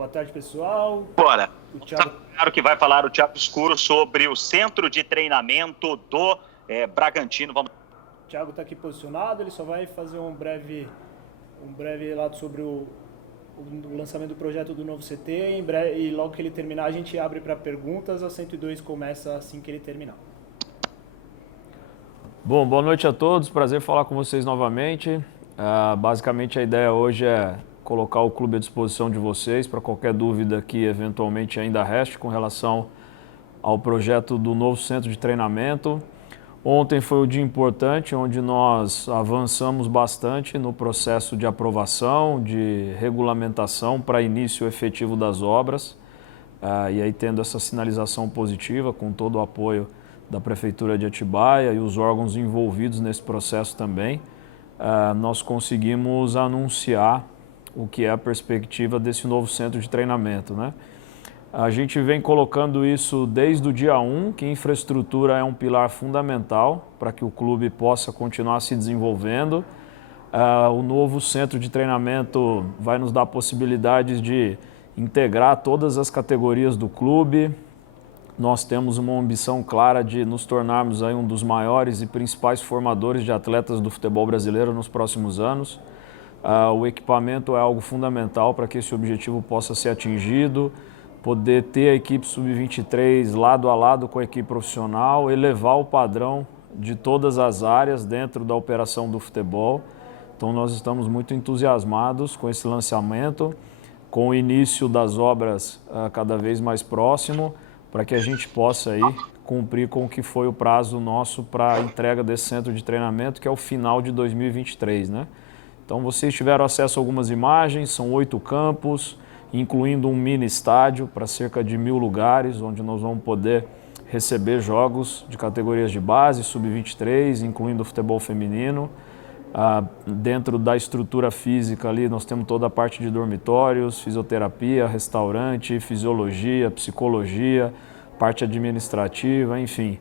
Boa tarde, pessoal. Bora. O Thiago... Claro que vai falar o Thiago Escuro sobre o centro de treinamento do Bragantino. O Thiago está aqui posicionado, ele só vai fazer um breve relato sobre o lançamento do projeto do novo CT. E logo que ele terminar, a gente abre para perguntas. A 102 começa assim que ele terminar. Bom, boa noite a todos. Prazer falar com vocês novamente. Basicamente, a ideia hoje é colocar o clube à disposição de vocês para qualquer dúvida que eventualmente ainda reste com relação ao projeto do novo centro de treinamento. Ontem foi um dia importante, onde nós avançamos bastante no processo de aprovação, de regulamentação para início efetivo das obras. E aí tendo essa sinalização positiva, com todo o apoio da Prefeitura de Atibaia e os órgãos envolvidos nesse processo também, nós conseguimos anunciar o que é a perspectiva desse novo centro de treinamento, né? A gente vem colocando isso desde o dia 1, que infraestrutura é um pilar fundamental para que o clube possa continuar se desenvolvendo. O novo centro de treinamento vai nos dar possibilidades de integrar todas as categorias do clube. Nós temos uma ambição clara de nos tornarmos aí um dos maiores e principais formadores de atletas do futebol brasileiro nos próximos anos. O equipamento é algo fundamental para que esse objetivo possa ser atingido, poder ter a equipe sub-23 lado a lado com a equipe profissional, elevar o padrão de todas as áreas dentro da operação do futebol. Então nós estamos muito entusiasmados com esse lançamento, com o início das obras cada vez mais próximo, para que a gente possa aí cumprir com o que foi o prazo nosso para a entrega desse centro de treinamento, que é o final de 2023, né? Então vocês tiveram acesso a algumas imagens, são 8 campos, incluindo um mini estádio para cerca de 1.000 lugares, onde nós vamos poder receber jogos de categorias de base, sub-23, incluindo o futebol feminino. Dentro da estrutura física ali nós temos toda a parte de dormitórios, fisioterapia, restaurante, fisiologia, psicologia, parte administrativa, enfim.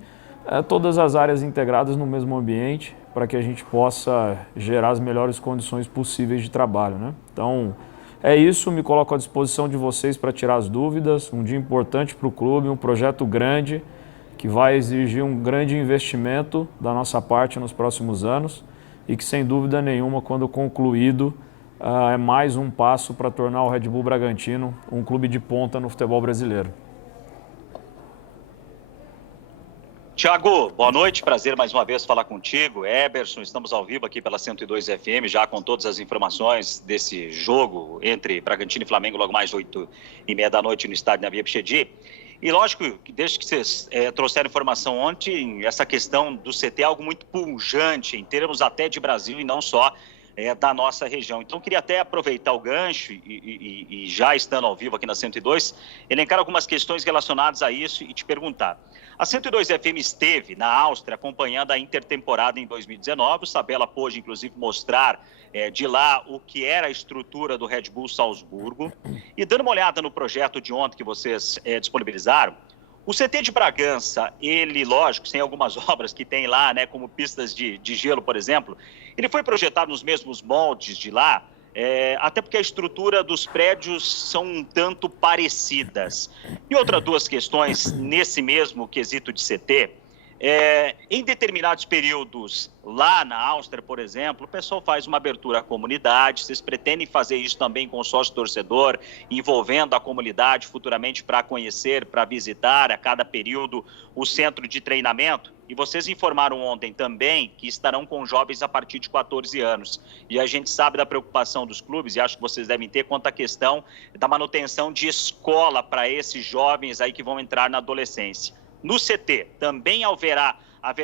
Todas as áreas integradas no mesmo ambiente para que a gente possa gerar as melhores condições possíveis de trabalho, né? Então, é isso, me coloco à disposição de vocês para tirar as dúvidas. Um dia importante para o clube, um projeto grande que vai exigir um grande investimento da nossa parte nos próximos anos e que, sem dúvida nenhuma, quando concluído, é mais um passo para tornar o Red Bull Bragantino um clube de ponta no futebol brasileiro. Thiago, boa noite, prazer mais uma vez falar contigo. Eberson, estamos ao vivo aqui pela 102 FM, já com todas as informações desse jogo entre Bragantino e Flamengo, logo mais 8h30 da noite no estádio Navia Pichedi. E lógico, desde que vocês trouxeram informação ontem, essa questão do CT é algo muito pujante, em termos até de Brasil e não só da nossa região. Então, queria até aproveitar o gancho e já estando ao vivo aqui na 102, elencar algumas questões relacionadas a isso e te perguntar. A 102 FM esteve na Áustria acompanhando a intertemporada em 2019, o Sabella pôde, inclusive, mostrar de lá o que era a estrutura do Red Bull Salzburgo. E dando uma olhada no projeto de ontem que vocês disponibilizaram, o CT de Bragança, ele, lógico, sem algumas obras que tem lá, né, como pistas de gelo, por exemplo, ele foi projetado nos mesmos moldes de lá, até porque a estrutura dos prédios são um tanto parecidas. E outras duas questões nesse mesmo quesito de CT, em determinados períodos, lá na Áustria, por exemplo, o pessoal faz uma abertura à comunidade, vocês pretendem fazer isso também com o sócio-torcedor, envolvendo a comunidade futuramente para conhecer, para visitar a cada período o centro de treinamento? E vocês informaram ontem também que estarão com jovens a partir de 14 anos. E a gente sabe da preocupação dos clubes, e acho que vocês devem ter, quanto à questão da manutenção de escola para esses jovens aí que vão entrar na adolescência. No CT, também haverá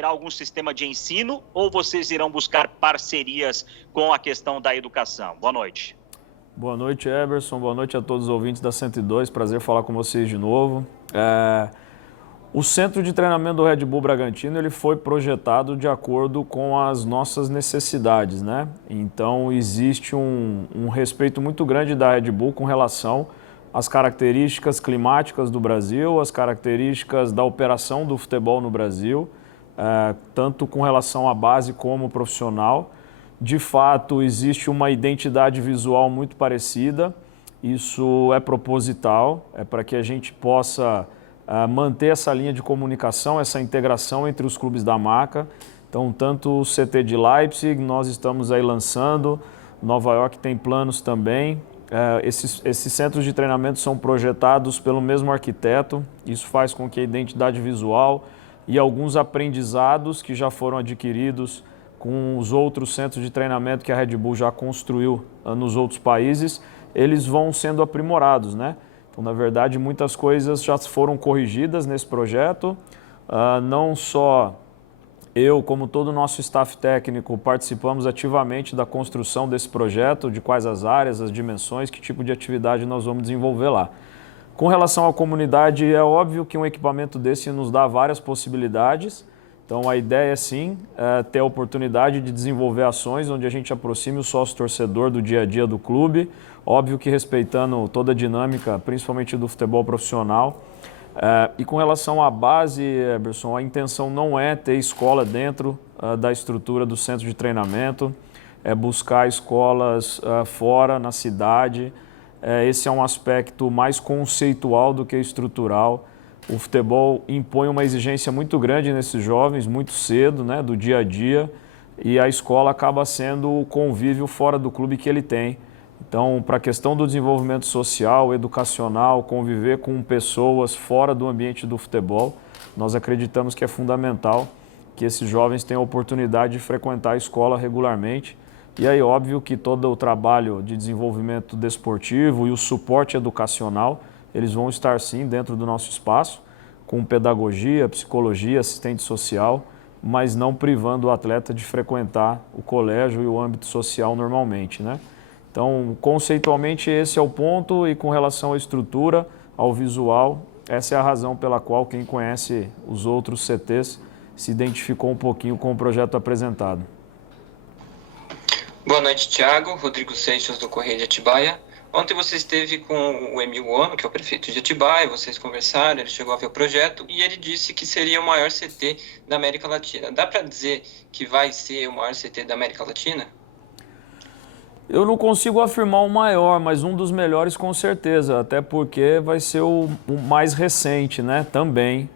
algum sistema de ensino ou vocês irão buscar parcerias com a questão da educação? Boa noite. Boa noite, Eberson. Boa noite a todos os ouvintes da 102. Prazer falar com vocês de novo. O centro de treinamento do Red Bull Bragantino ele foi projetado de acordo com as nossas necessidades, né? Então, existe um respeito muito grande da Red Bull com relação as características climáticas do Brasil, as características da operação do futebol no Brasil, tanto com relação à base como profissional. De fato, existe uma identidade visual muito parecida Isso é proposital, é para que a gente possa manter essa linha de comunicação, essa integração entre os clubes da marca. Então, tanto o CT de Leipzig, nós estamos aí lançando, Nova York tem planos também. Esses centros de treinamento são projetados pelo mesmo arquiteto, isso faz com que a identidade visual e alguns aprendizados que já foram adquiridos com os outros centros de treinamento que a Red Bull já construiu nos outros países, eles vão sendo aprimorados, né? Então, na verdade, muitas coisas já foram corrigidas nesse projeto, não só eu, como todo o nosso staff técnico, participamos ativamente da construção desse projeto, de quais as áreas, as dimensões, que tipo de atividade nós vamos desenvolver lá. Com relação à comunidade, é óbvio que um equipamento desse nos dá várias possibilidades. Então, a ideia é sim ter a oportunidade de desenvolver ações onde a gente aproxime o sócio-torcedor do dia a dia do clube, óbvio que respeitando toda a dinâmica, principalmente do futebol profissional. E com relação à base, Eberson, a intenção não é ter escola dentro da estrutura do centro de treinamento, é buscar escolas fora, na cidade. Esse é um aspecto mais conceitual do que estrutural. O futebol impõe uma exigência muito grande nesses jovens, muito cedo, né, do dia a dia, e a escola acaba sendo o convívio fora do clube que ele tem. Então, para a questão do desenvolvimento social, educacional, conviver com pessoas fora do ambiente do futebol, nós acreditamos que é fundamental que esses jovens tenham a oportunidade de frequentar a escola regularmente. E aí, óbvio que todo o trabalho de desenvolvimento desportivo e o suporte educacional, eles vão estar sim dentro do nosso espaço, com pedagogia, psicologia, assistente social, mas não privando o atleta de frequentar o colégio e o âmbito social normalmente, né? Então, conceitualmente, esse é o ponto, e com relação à estrutura, ao visual, essa é a razão pela qual quem conhece os outros CTs se identificou um pouquinho com o projeto apresentado. Boa noite, Thiago. Rodrigo Seixas, do Correio de Atibaia. Ontem você esteve com o Emil Ono, que é o prefeito de Atibaia, vocês conversaram, ele chegou a ver o projeto e ele disse que seria o maior CT da América Latina. Dá para dizer que vai ser o maior CT da América Latina? Eu não consigo afirmar o maior, mas um dos melhores com certeza, até porque vai ser o mais recente, né, também.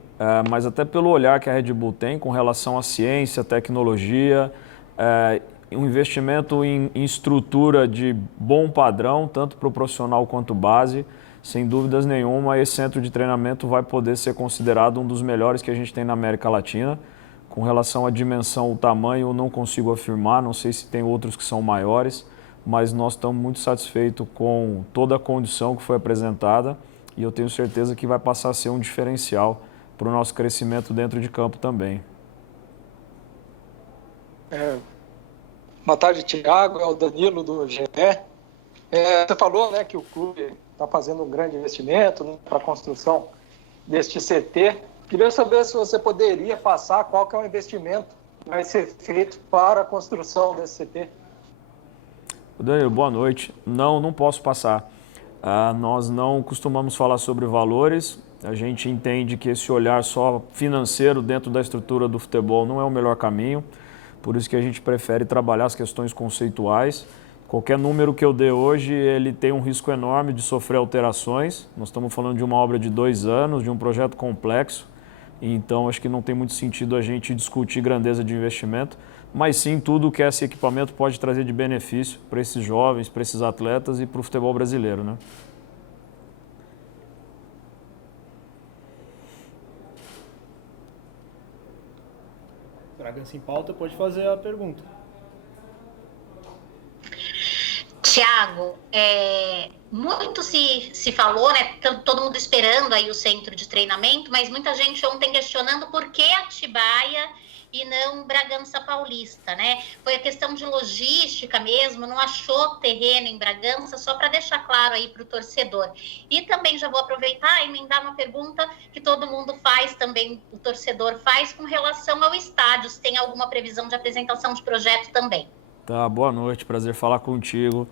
Mas até pelo olhar que a Red Bull tem com relação à ciência, tecnologia, um investimento em estrutura de bom padrão, tanto para o profissional quanto base, sem dúvidas nenhuma, esse centro de treinamento vai poder ser considerado um dos melhores que a gente tem na América Latina. Com relação à dimensão, o tamanho, eu não consigo afirmar, não sei se tem outros que são maiores, mas nós estamos muito satisfeitos com toda a condição que foi apresentada e eu tenho certeza que vai passar a ser um diferencial para o nosso crescimento dentro de campo também. Boa tarde, Thiago, é o Danilo do GE. Você falou, né, que o clube está fazendo um grande investimento, né, para a construção deste CT. Queria saber se você poderia passar qual que é o investimento que vai ser feito para a construção desse CT. Danilo, boa noite. Não posso passar. Nós não costumamos falar sobre valores. A gente entende que esse olhar só financeiro dentro da estrutura do futebol não é o melhor caminho. Por isso que a gente prefere trabalhar as questões conceituais. Qualquer número que eu dê hoje, ele tem um risco enorme de sofrer alterações. Nós estamos falando de uma obra de 2 anos, de um projeto complexo. Então, acho que não tem muito sentido a gente discutir grandeza de investimento, mas sim tudo que esse equipamento pode trazer de benefício para esses jovens, para esses atletas e para o futebol brasileiro, né? Bragança em Pauta pode fazer a pergunta. Tiago, muito se falou, né, todo mundo esperando aí o centro de treinamento, mas muita gente ontem questionando por que Atibaia e não Bragança Paulista, né? Foi a questão de logística mesmo, não achou terreno em Bragança, só para deixar claro aí para o torcedor. E também já vou aproveitar e emendar uma pergunta que todo mundo faz também, o torcedor faz, com relação ao estádio, se tem alguma previsão de apresentação de projeto também. Tá, boa noite, prazer falar contigo.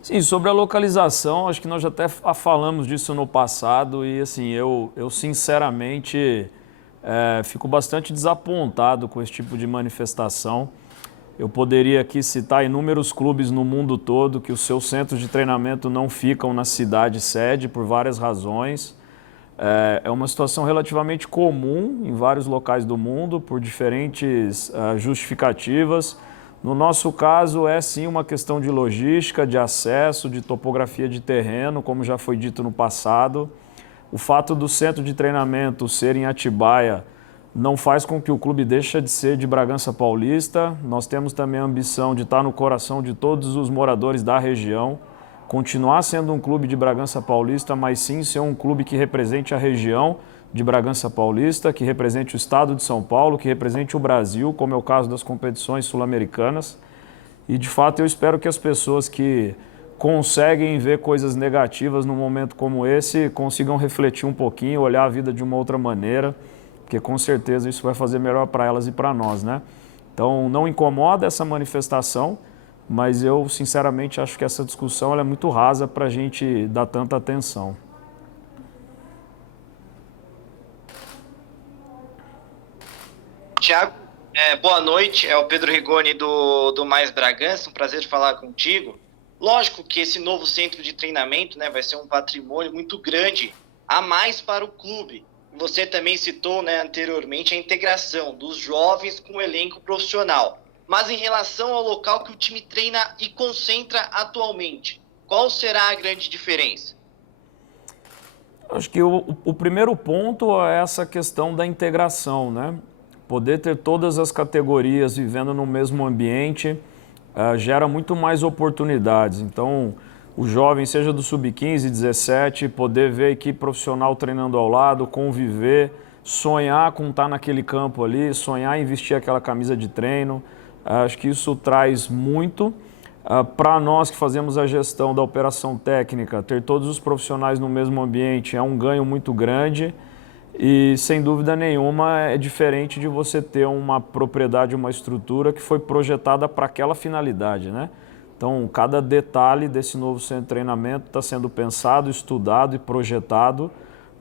Sim, sobre a localização, acho que nós já até falamos disso no passado e assim, eu sinceramente fico bastante desapontado com esse tipo de manifestação. Eu poderia aqui citar inúmeros clubes no mundo todo que os seus centros de treinamento não ficam na cidade sede por várias razões. É uma situação relativamente comum em vários locais do mundo por diferentes justificativas. No nosso caso, é sim uma questão de logística, de acesso, de topografia de terreno, como já foi dito no passado. O fato do centro de treinamento ser em Atibaia não faz com que o clube deixe de ser de Bragança Paulista. Nós temos também a ambição de estar no coração de todos os moradores da região, continuar sendo um clube de Bragança Paulista, mas sim ser um clube que represente a região de Bragança Paulista, que represente o estado de São Paulo, que represente o Brasil, como é o caso das competições sul-americanas. E, de fato, eu espero que as pessoas que conseguem ver coisas negativas num momento como esse consigam refletir um pouquinho, olhar a vida de uma outra maneira, porque com certeza isso vai fazer melhor para elas e para nós, né? Então, não incomoda essa manifestação, mas eu, sinceramente, acho que essa discussão ela é muito rasa para a gente dar tanta atenção. Tiago, boa noite, é o Pedro Rigoni do Mais Bragança, um prazer falar contigo. Lógico que esse novo centro de treinamento, né, vai ser um patrimônio muito grande a mais para o clube. Você também citou, né, anteriormente a integração dos jovens com o elenco profissional. Mas em relação ao local que o time treina e concentra atualmente, qual será a grande diferença? Acho que o primeiro ponto é essa questão da integração, né? Poder ter todas as categorias vivendo no mesmo ambiente gera muito mais oportunidades. Então, o jovem, seja do sub-15, 17, poder ver a equipe profissional treinando ao lado, conviver, sonhar com estar naquele campo ali, sonhar em vestir aquela camisa de treino. Acho que isso traz muito. Para nós que fazemos a gestão da operação técnica, ter todos os profissionais no mesmo ambiente é um ganho muito grande. E, sem dúvida nenhuma, é diferente de você ter uma propriedade, uma estrutura que foi projetada para aquela finalidade, né? Então, cada detalhe desse novo centro de treinamento está sendo pensado, estudado e projetado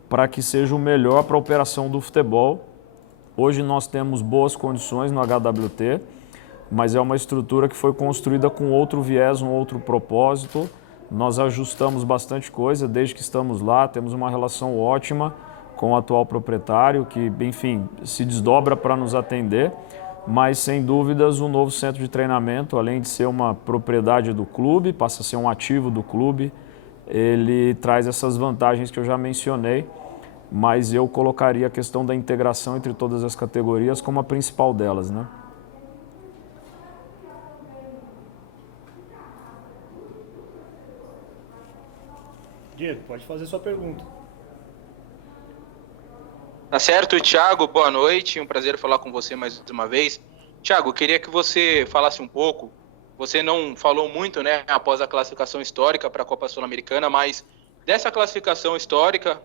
para que seja o melhor para a operação do futebol. Hoje nós temos boas condições no HWT, mas é uma estrutura que foi construída com outro viés, um outro propósito. Nós ajustamos bastante coisa desde que estamos lá, temos uma relação ótima com o atual proprietário, que, enfim, se desdobra para nos atender, mas, sem dúvidas, o novo centro de treinamento, além de ser uma propriedade do clube, passa a ser um ativo do clube, ele traz essas vantagens que eu já mencionei, mas eu colocaria a questão da integração entre todas as categorias como a principal delas, né? Diego, pode fazer sua pergunta. Tá certo, Thiago, boa noite, um prazer falar com você mais uma vez. Thiago, queria que você falasse um pouco, você não falou muito, né, após a classificação histórica para a Copa Sul-Americana, mas dessa classificação histórica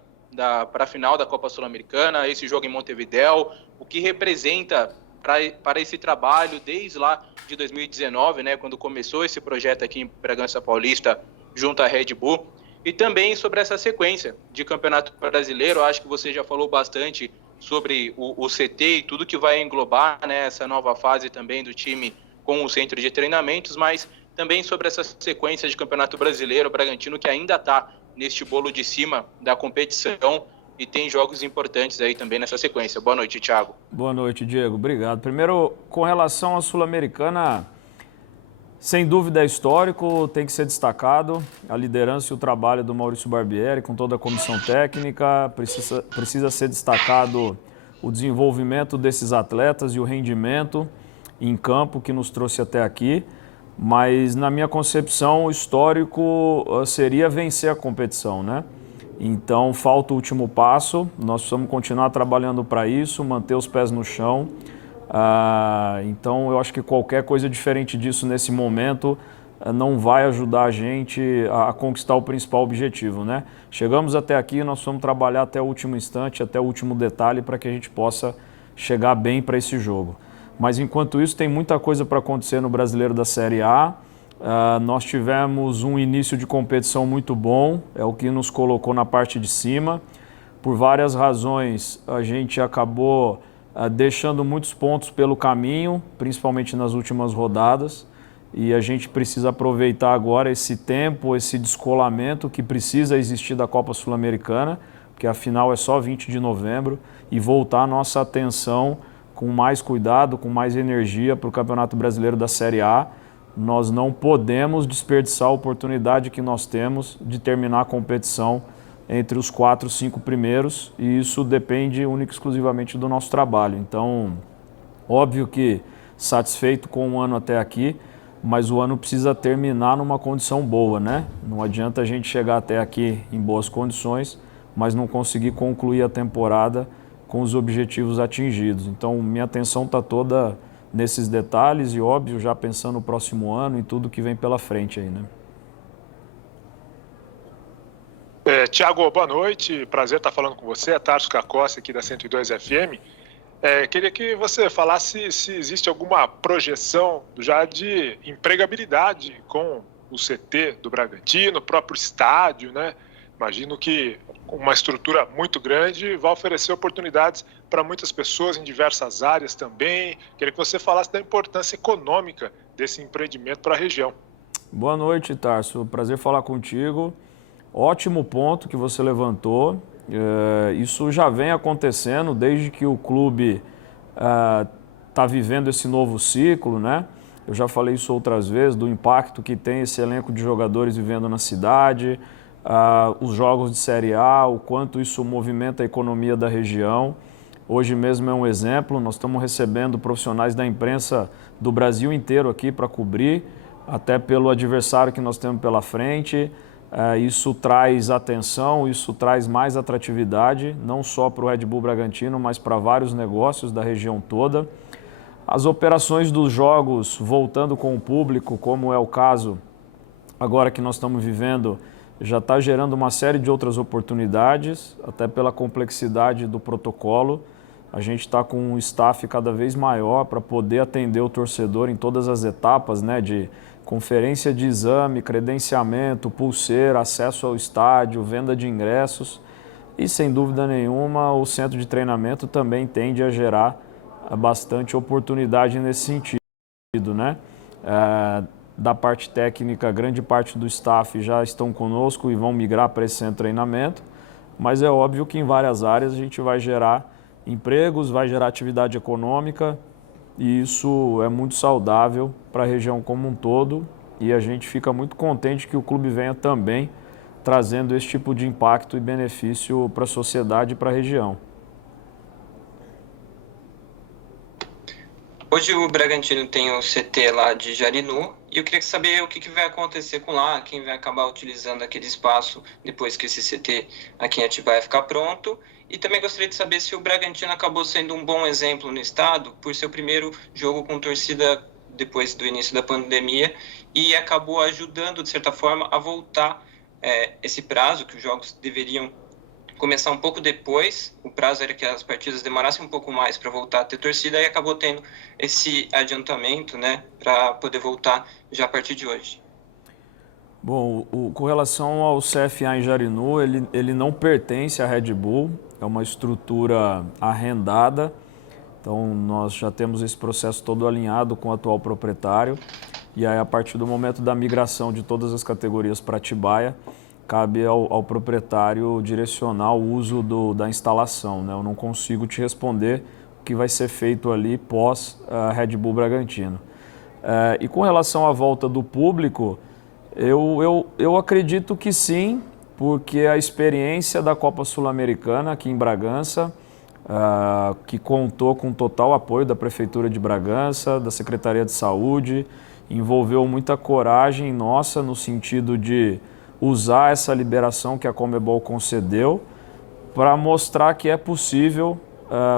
para a final da Copa Sul-Americana, esse jogo em Montevidéu, o que representa para esse trabalho desde lá de 2019, né, quando começou esse projeto aqui em Bragança Paulista junto à Red Bull, e também sobre essa sequência de Campeonato Brasileiro. Acho que você já falou bastante sobre o CT e tudo que vai englobar, né, essa nova fase também do time com o centro de treinamentos, mas também sobre essa sequência de Campeonato Brasileiro, o Bragantino que ainda está neste bolo de cima da competição e tem jogos importantes aí também nessa sequência. Boa noite, Thiago. Boa noite, Diego. Obrigado. Primeiro, com relação à Sul-Americana, sem dúvida é histórico, tem que ser destacado a liderança e o trabalho do Maurício Barbieri com toda a comissão técnica. Precisa ser destacado o desenvolvimento desses atletas e o rendimento em campo que nos trouxe até aqui. Mas, na minha concepção, o histórico seria vencer a competição, né? Então, falta o último passo. Nós precisamos continuar trabalhando para isso, manter os pés no chão. Então, eu acho que qualquer coisa diferente disso nesse momento não vai ajudar a gente a conquistar o principal objetivo, né? Chegamos até aqui, nós vamos trabalhar até o último instante, até o último detalhe para que a gente possa chegar bem para esse jogo. Mas, enquanto isso, tem muita coisa para acontecer no Brasileiro da Série A. Nós tivemos um início de competição muito bom, é o que nos colocou na parte de cima. Por várias razões, a gente acabou deixando muitos pontos pelo caminho, principalmente nas últimas rodadas. E a gente precisa aproveitar agora esse tempo, esse descolamento que precisa existir da Copa Sul-Americana, porque a final é só 20 de novembro, e voltar a nossa atenção com mais cuidado, com mais energia para o Campeonato Brasileiro da Série A. Nós não podemos desperdiçar a oportunidade que nós temos de terminar a competição entre os 4, 5 primeiros, e isso depende única e exclusivamente do nosso trabalho. Então, óbvio que satisfeito com o ano até aqui, mas o ano precisa terminar numa condição boa, né? Não adianta a gente chegar até aqui em boas condições, mas não conseguir concluir a temporada com os objetivos atingidos. Então, minha atenção está toda nesses detalhes e, óbvio, já pensando no próximo ano e tudo que vem pela frente aí, né? Tiago, boa noite. Prazer estar falando com você. É Tarso Cacossi aqui da 102 FM. Queria que você falasse se existe alguma projeção já de empregabilidade com o CT do Bragantino, o próprio estádio, né? Imagino que uma estrutura muito grande vai oferecer oportunidades para muitas pessoas em diversas áreas também. Queria que você falasse da importância econômica desse empreendimento para a região. Boa noite, Tarso. Prazer falar contigo. Ótimo ponto que você levantou. Isso já vem acontecendo desde que o clube está vivendo esse novo ciclo, né? Eu já falei isso outras vezes, do impacto que tem esse elenco de jogadores vivendo na cidade, os jogos de Série A, o quanto isso movimenta a economia da região. Hoje mesmo é um exemplo, nós estamos recebendo profissionais da imprensa do Brasil inteiro aqui para cobrir, até pelo adversário que nós temos pela frente. Isso traz atenção, isso traz mais atratividade, não só para o Red Bull Bragantino, mas para vários negócios da região toda. As operações dos jogos voltando com o público, como é o caso agora que nós estamos vivendo, já está gerando uma série de outras oportunidades, até pela complexidade do protocolo. A gente está com um staff cada vez maior para poder atender o torcedor em todas as etapas, né, de conferência de exame, credenciamento, pulseira, acesso ao estádio, venda de ingressos. E, sem dúvida nenhuma, o centro de treinamento também tende a gerar bastante oportunidade nesse sentido, né? Da parte técnica, grande parte do staff já estão conosco e vão migrar para esse centro de treinamento, mas é óbvio que em várias áreas a gente vai gerar empregos, vai gerar atividade econômica, e isso é muito saudável para a região como um todo, e a gente fica muito contente que o clube venha também trazendo esse tipo de impacto e benefício para a sociedade e para a região. Hoje o Bragantino tem o CT lá de Jarinu, e eu queria saber o que vai acontecer com lá, quem vai acabar utilizando aquele espaço depois que esse CT aqui em Atibaia ficar pronto. E também gostaria de saber se o Bragantino acabou sendo um bom exemplo no estado por ser o primeiro jogo com torcida depois do início da pandemia e acabou ajudando, de certa forma, a voltar esse prazo, que os jogos deveriam começar um pouco depois. O prazo era que as partidas demorassem um pouco mais para voltar a ter torcida, e acabou tendo esse adiantamento, né, para poder voltar já a partir de hoje. Bom, com relação ao CFA em Jarinu, ele não pertence à Red Bull, é uma estrutura arrendada, então nós já temos esse processo todo alinhado com o atual proprietário, e aí a partir do momento da migração de todas as categorias para Atibaia, cabe ao proprietário direcionar o uso da instalação, né? Eu não consigo te responder o que vai ser feito ali pós Red Bull Bragantino. E com relação à volta do público, eu acredito que sim, porque a experiência da Copa Sul-Americana aqui em Bragança, que contou com total apoio da Prefeitura de Bragança, da Secretaria de Saúde, envolveu muita coragem nossa no sentido de usar essa liberação que a Conmebol concedeu para mostrar que é possível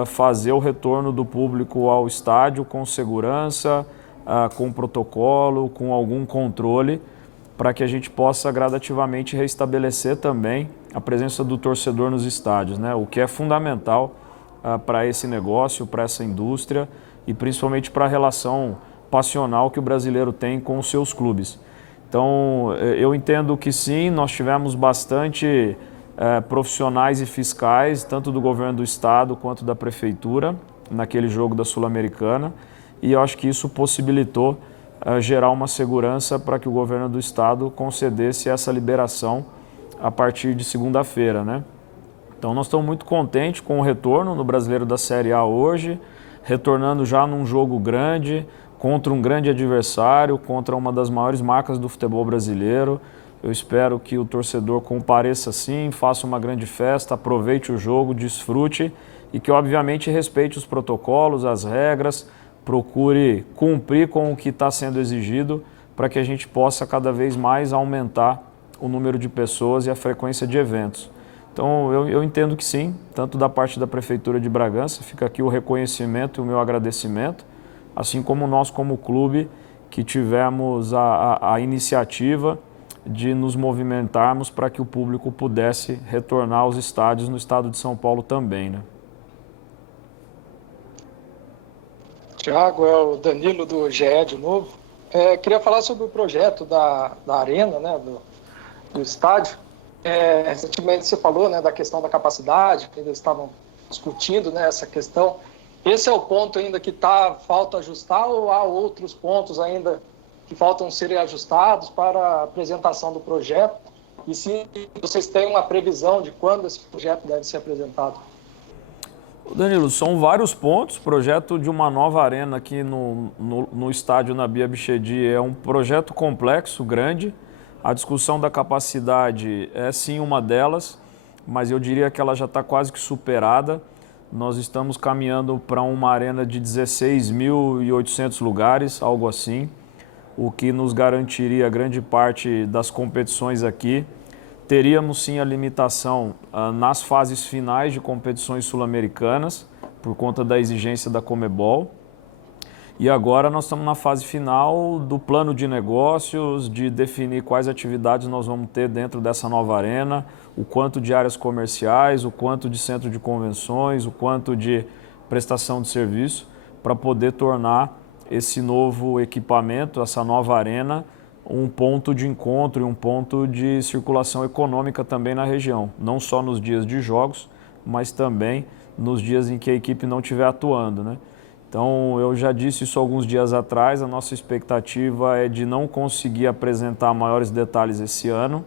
fazer o retorno do público ao estádio com segurança, com protocolo, com algum controle, para que a gente possa gradativamente restabelecer também a presença do torcedor nos estádios, né? O que é fundamental para esse negócio, para essa indústria e principalmente para a relação passional que o brasileiro tem com os seus clubes. Então, eu entendo que sim, nós tivemos bastante profissionais e fiscais, tanto do governo do estado quanto da prefeitura, naquele jogo da Sul-Americana, e eu acho que isso possibilitou gerar uma segurança para que o governo do estado concedesse essa liberação a partir de segunda-feira, né? Então nós estamos muito contentes com o retorno no Brasileiro da Série A hoje, retornando já num jogo grande, contra um grande adversário, contra uma das maiores marcas do futebol brasileiro. Eu espero que o torcedor compareça sim, faça uma grande festa, aproveite o jogo, desfrute e que obviamente respeite os protocolos, as regras, procure cumprir com o que está sendo exigido para que a gente possa cada vez mais aumentar o número de pessoas e a frequência de eventos. Então eu entendo que sim, tanto da parte da Prefeitura de Bragança, fica aqui o reconhecimento e o meu agradecimento, assim como nós como clube que tivemos a iniciativa de nos movimentarmos para que o público pudesse retornar aos estádios no estado de São Paulo também, né? Tiago, é o Danilo do GE de novo. Queria falar sobre o projeto da arena, né, do estádio. Recentemente você falou, né, da questão da capacidade, que eles estavam discutindo, né, essa questão. Esse é o ponto ainda que falta ajustar, ou há outros pontos ainda que faltam serem ajustados para a apresentação do projeto? E se vocês têm uma previsão de quando esse projeto deve ser apresentado? Danilo, são vários pontos. O projeto de uma nova arena aqui no estádio Nabi Abichedi é um projeto complexo, grande. A discussão da capacidade é sim uma delas, mas eu diria que ela já está quase que superada. Nós estamos caminhando para uma arena de 16.800 lugares, algo assim, o que nos garantiria grande parte das competições aqui. Teríamos sim a limitação nas fases finais de competições sul-americanas, por conta da exigência da Conmebol. E agora nós estamos na fase final do plano de negócios, de definir quais atividades nós vamos ter dentro dessa nova arena, o quanto de áreas comerciais, o quanto de centro de convenções, o quanto de prestação de serviço, para poder tornar esse novo equipamento, essa nova arena, um ponto de encontro e um ponto de circulação econômica também na região, não só nos dias de jogos, mas também nos dias em que a equipe não estiver atuando, né? Então, eu já disse isso alguns dias atrás, a nossa expectativa é de não conseguir apresentar maiores detalhes esse ano,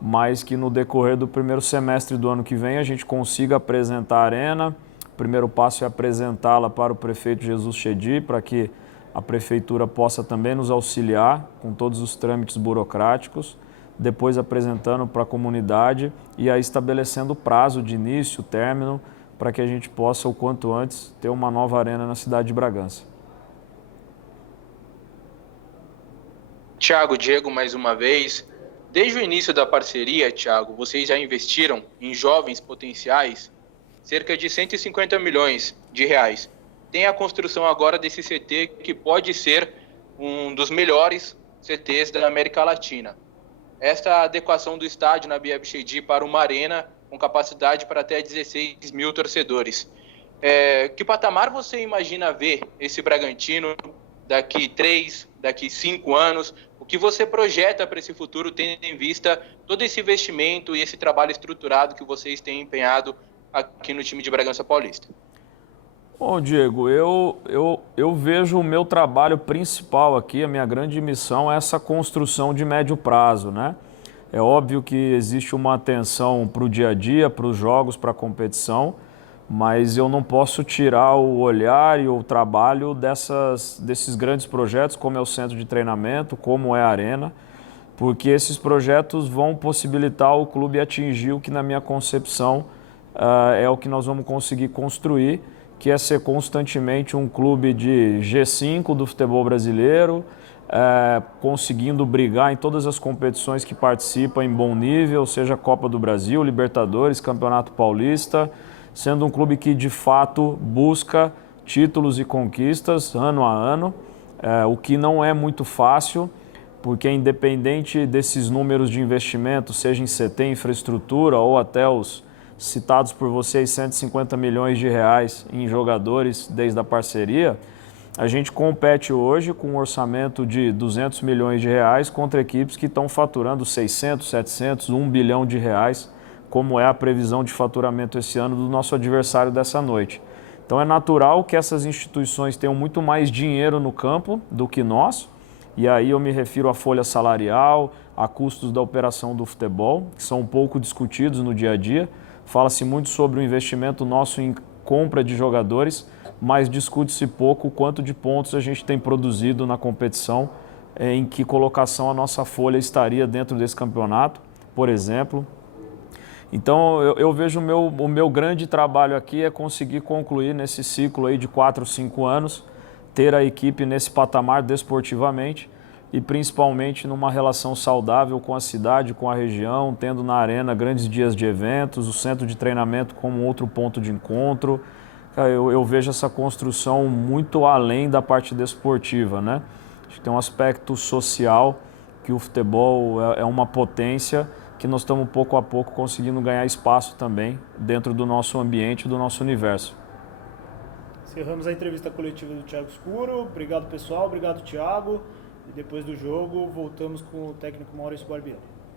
mas que no decorrer do primeiro semestre do ano que vem a gente consiga apresentar a arena. O primeiro passo é apresentá-la para o prefeito Jesus Chedi, para que a prefeitura possa também nos auxiliar com todos os trâmites burocráticos, depois apresentando para a comunidade e aí estabelecendo o prazo de início, término, para que a gente possa, o quanto antes, ter uma nova arena na cidade de Bragança. Tiago, Diego, mais uma vez. Desde o início da parceria, Tiago, vocês já investiram em jovens potenciais cerca de 150 milhões de reais. Tem a construção agora desse CT que pode ser um dos melhores CTs da América Latina. Esta adequação do estádio Nabi Abichedi para uma arena com capacidade para até 16 mil torcedores. Que patamar você imagina ver esse Bragantino daqui 3, daqui 5 anos? O que você projeta para esse futuro, tendo em vista todo esse investimento e esse trabalho estruturado que vocês têm empenhado aqui no time de Bragança Paulista? Bom, Diego, eu vejo o meu trabalho principal aqui, a minha grande missão é essa construção de médio prazo, né? É óbvio que existe uma atenção para o dia a dia, para os jogos, para a competição, mas eu não posso tirar o olhar e o trabalho desses grandes projetos, como é o centro de treinamento, como é a arena, porque esses projetos vão possibilitar o clube atingir o que, na minha concepção, é o que nós vamos conseguir construir, que é ser constantemente um clube de G5 do futebol brasileiro, conseguindo brigar em todas as competições que participa em bom nível, seja Copa do Brasil, Libertadores, Campeonato Paulista, sendo um clube que de fato busca títulos e conquistas ano a ano, o que não é muito fácil, porque independente desses números de investimento, seja em CT, infraestrutura ou até os citados por vocês 150 milhões de reais em jogadores desde a parceria, a gente compete hoje com um orçamento de 200 milhões de reais contra equipes que estão faturando 600, 700, 1 bilhão de reais, como é a previsão de faturamento esse ano do nosso adversário dessa noite. Então é natural que essas instituições tenham muito mais dinheiro no campo do que nós, e aí eu me refiro à folha salarial, a custos da operação do futebol, que são um pouco discutidos no dia a dia. Fala-se muito sobre o investimento nosso em compra de jogadores, mas discute-se pouco o quanto de pontos a gente tem produzido na competição, em que colocação a nossa folha estaria dentro desse campeonato, por exemplo. Então eu vejo o meu grande trabalho aqui é conseguir concluir nesse ciclo aí de 4, 5 anos, ter a equipe nesse patamar desportivamente e principalmente numa relação saudável com a cidade, com a região, tendo na arena grandes dias de eventos, o centro de treinamento como outro ponto de encontro. Eu vejo essa construção muito além da parte desportiva, né? Acho que tem um aspecto social que o futebol é uma potência que nós estamos pouco a pouco conseguindo ganhar espaço também dentro do nosso ambiente, do nosso universo. Encerramos a entrevista coletiva do Thiago Scuro. Obrigado, pessoal. Obrigado, Thiago. E depois do jogo, voltamos com o técnico Maurício Barbieri.